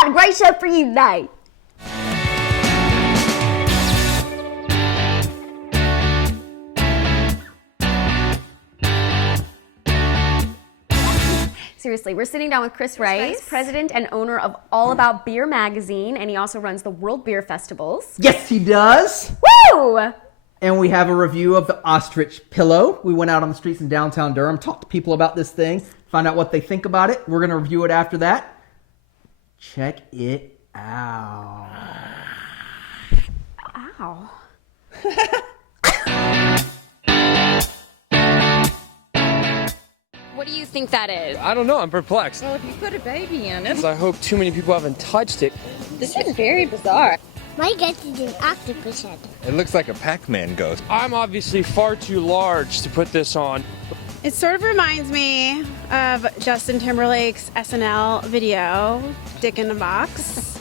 got a great show for you today. Seriously, we're sitting down with Chris Rice, president and owner of All About Beer magazine, and he also runs the World Beer Festivals. Yes, he does. Woo! And we have a review of the Ostrich pillow. We went out on the streets in downtown Durham, talked to people about this thing, find out what they think about it. We're going to review it after that. Check it out. Ow. What do you think that is? I don't know, I'm perplexed. Well, if you put a baby in it. I hope too many people haven't touched it. This is very bizarre. My guess is an octopus head. It looks like a Pac-Man ghost. I'm obviously far too large to put this on. It sort of reminds me of Justin Timberlake's SNL video, Dick in a Box.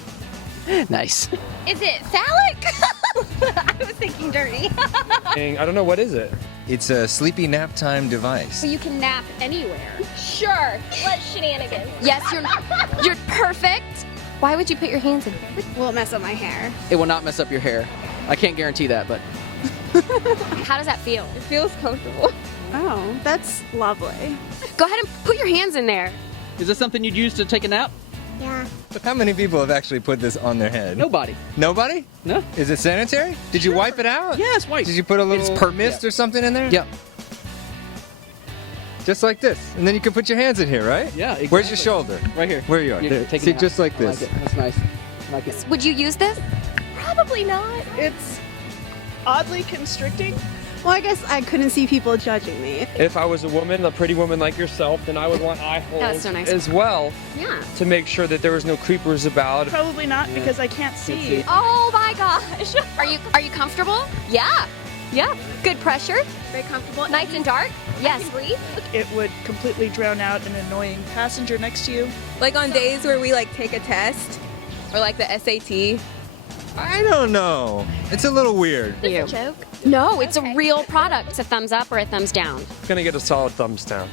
Nice. Is it phallic? I was thinking dirty. I don't know, what is it? It's a sleepy nap time device. So you can nap anywhere. Sure. What shenanigans? Yes, you're perfect. Why would you put your hands in there? Will it mess up my hair? It will not mess up your hair. I can't guarantee that, but... How does that feel? It feels comfortable. Oh, that's lovely. Go ahead and put your hands in there. Is this something you'd use to take a nap? Yeah. How many people have actually put this on their head? Nobody. Nobody? No. Is it sanitary? Did you wipe it out? Yeah, it's white. Did you put a little mist or something in there? Yeah. Just like this. And then you can put your hands in here, right? Yeah, exactly. Where's your shoulder? Right here. Where you are. You're There. taking See, it out. just like I this. like it. That's nice. I like it. Would you use this? Probably not. It's oddly constricting. Well, I guess I couldn't see people judging me. If I was a woman, a pretty woman like yourself, then I would want eye holes That was so nice. as well Yeah. to make sure that there was no creepers about. Probably not because I can't see. Oh my gosh. Are you comfortable? Yeah. Yeah. Good pressure. Very comfortable. Nice and dark. Yes. Breathe. It would completely drown out an annoying passenger next to you. Like on days where we like take a test or like the SAT. I don't know. It's a little weird. It's a joke. No, it's a real product. It's a thumbs up or a thumbs down. Gonna get a solid thumbs down.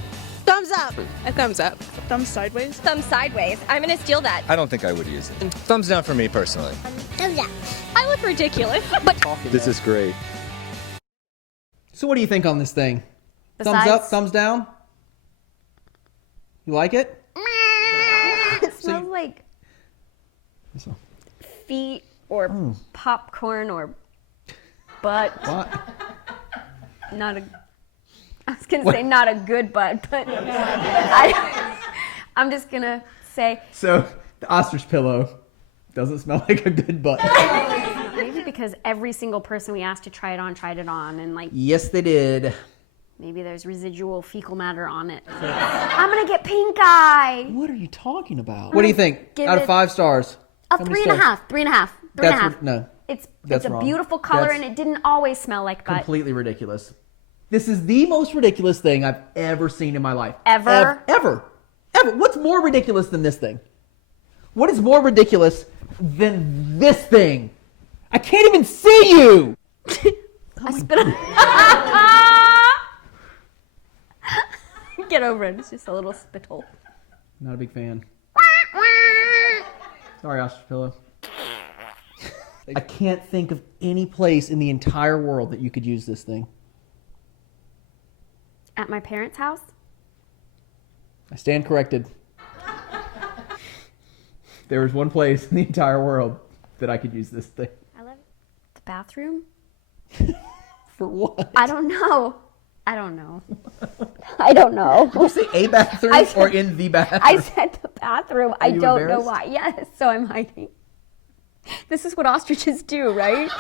Thumbs up. A thumbs up. Thumb sideways. Thumb sideways. I'm gonna steal that. I don't think I would use it. Thumbs down for me personally. Thumbs up. I look ridiculous, but This is great. So what do you think on this thing? Thumbs up, thumbs down? You like it? It smells like feet or popcorn or butt. What? Not a. I was gonna say not a good butt, but I'm just gonna say So, the ostrich pillow doesn't smell like a good butt. maybe because every single person we asked to try it on tried it on, and like Yes, they did. maybe there's residual fecal matter on it. I'm gonna get pink eye. What are you talking about? What do you think? Give Out of it 5 stars. A How many 3.5. stars? 3.5. That's 3.5. no. It's That's a wrong. beautiful color, That's and it didn't always smell like butt. Completely ridiculous. This is the most ridiculous thing I've ever seen in my life. Ever? Ever. What's more ridiculous than this thing? What is more ridiculous than this thing? I can't even see you! I spit on. Get over it. It's just a little spittle. Not a big fan. Sorry, ostrich pillow. I can't think of any place in the entire world that you could use this thing. At my parents' house? I stand corrected. There is one place in the entire world that I could use this thing. I love it. The bathroom? For what? I don't know. I don't know. I don't know. Did you say a bathroom I said- or in the bathroom? I said the bathroom. I you don't know embarrassed? why. Yes, so I'm hiding. This is what ostriches do, right?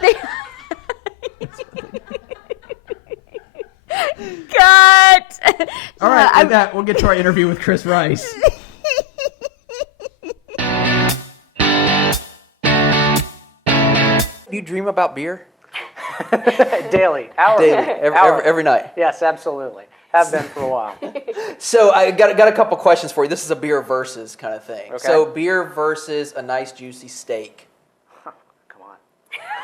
They... Cut! All right, with that, we'll get to our interview with Chris Rice. Do you dream about beer? Daily. Daily, every night. Yes, absolutely. Have been for a while. So I got a couple questions for you. This is a beer versus kind of thing. Okay. So beer versus a nice juicy steak. Come on.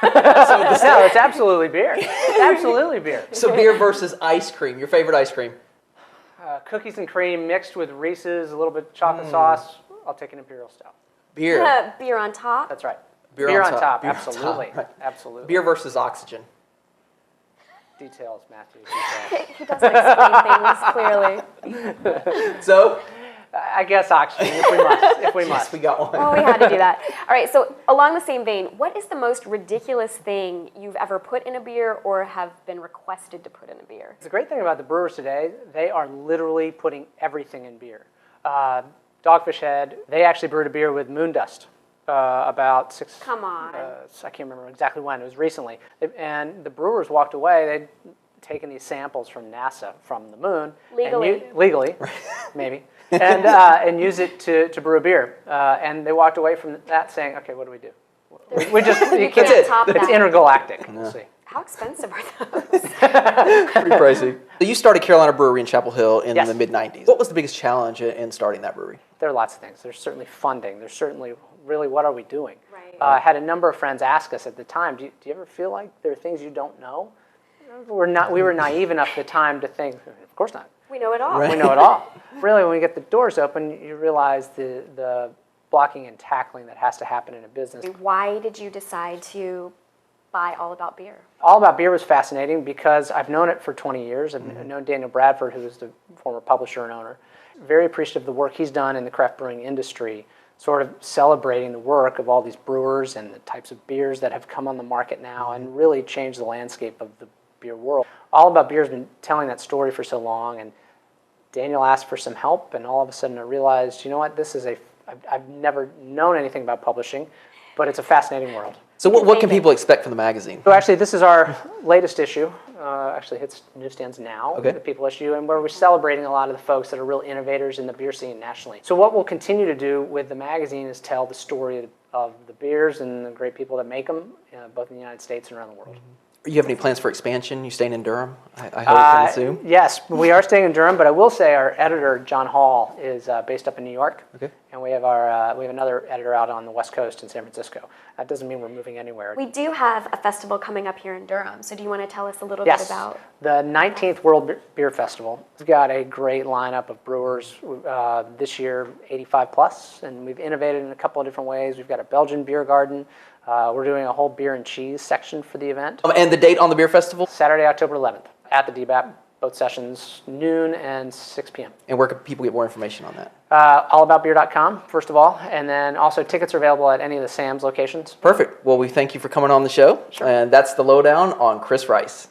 No, it's absolutely beer. Absolutely beer. So beer versus ice cream. Your favorite ice cream? Cookies and cream mixed with Reese's, a little bit chocolate sauce. I'll take an Imperial Stout. Beer. Beer on top. That's right. Beer on top. Absolutely. Right. Absolutely. Beer versus oxygen. Details, Matthew. Details. He doesn't explain things clearly. So, I guess oxygen, if we must. If we yes, must. we got one. Well, we had to do that. All right, so along the same vein, what is the most ridiculous thing you've ever put in a beer or have been requested to put in a beer? The great thing about the brewers today, they are literally putting everything in beer. Dogfish Head, they actually brewed a beer with moon dust about six. Come on. I can't remember exactly when. It was recently. And the brewers walked away. They'd taken these samples from NASA from the moon. Legally. Legally, maybe. And use it to brew a beer. And they walked away from that saying, okay, what do we do? We just, you can't top it's that. intergalactic. We'll see. How expensive are those? Pretty pricey. So you started Carolina Brewery in Chapel Hill in Yes. the mid-90s. What was the biggest challenge in starting that brewery? There are lots of things. There's certainly funding. There's certainly really what are we doing? Right. I had a number of friends ask us at the time, do you ever feel like there are things you don't know? We were naive enough at the time to think, of course not. We know it all. We know it all. Really, when we get the doors open, you realize the blocking and tackling that has to happen in a business. Why did you decide to buy All About Beer? All About Beer was fascinating because I've known it for 20 years. I've known Daniel Bradford, who is the former publisher and owner. Very appreciative of the work he's done in the craft brewing industry, sort of celebrating the work of all these brewers and the types of beers that have come on the market now and really changed the landscape of the beer world. All About Beer has been telling that story for so long, and Daniel asked for some help, and all of a sudden I realized, you know what, I've never known anything about publishing, but it's a fascinating world. So what can people expect from the magazine? So actually, this is our latest issue. Actually hits newsstands now, Okay. the People issue, and where we're celebrating a lot of the folks that are real innovators in the beer scene nationally. So what we'll continue to do with the magazine is tell the story of the beers and the great people that make them, both in the United States and around the world. You have any plans for expansion? You staying in Durham? I hope and assume. Yes, we are staying in Durham, but I will say our editor, John Hall, is based up in New York. Okay. And we have another editor out on the West Coast in San Francisco. That doesn't mean we're moving anywhere. We do have a festival coming up here in Durham, so do you want to tell us a little bit about? The 19th World Beer Festival. We've got a great lineup of brewers this year, 85 plus, and we've innovated in a couple of different ways. We've got a Belgian beer garden. We're doing a whole beer and cheese section for the event. And the date on the beer festival? Saturday, October 11th at the DBAP, both sessions, noon and 6 p.m. And where can people get more information on that? Allaboutbeer.com, first of all, and then also tickets are available at any of the Sam's locations. Perfect. Well, we thank you for coming on the show. Sure. And that's the Lowdown on Chris Rice.